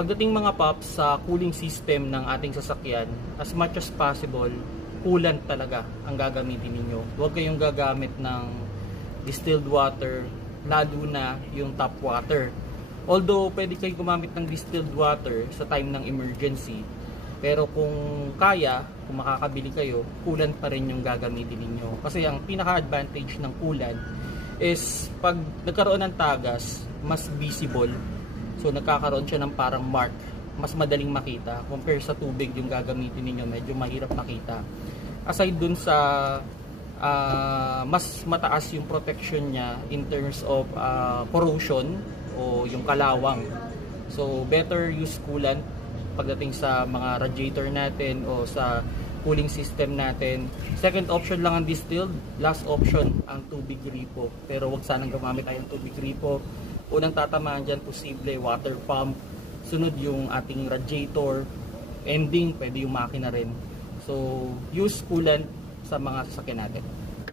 Pagdating mga paps sa cooling system ng ating sasakyan, as much as possible, coolant talaga ang gagamitin ninyo. Huwag kayong gagamit ng distilled water, lalo na yung tap water. Although pwede kayong gumamit ng distilled water sa time ng emergency, pero kung kaya, kung makakabili kayo, coolant pa rin yung gagamitin ninyo. Kasi ang pinaka-advantage ng coolant is pag nagkaroon ng tagas, mas visible. So nagkakaroon siya ng parang mark, mas madaling makita compare sa tubig yung gagamitin niyo, medyo mahirap makita. Aside dun sa mas mataas yung protection niya in terms of corrosion o yung kalawang. So better use coolant pagdating sa mga radiator natin o sa cooling system natin. Second option lang ang distilled, last option ang tubig gripo. Pero wag sanang gumamit tayo ng tubig gripo. Unang tatamaan dyan, posible water pump. Sunod yung ating radiator. Ending, pwede yung makina rin. So, use coolant sa mga sasakyan natin.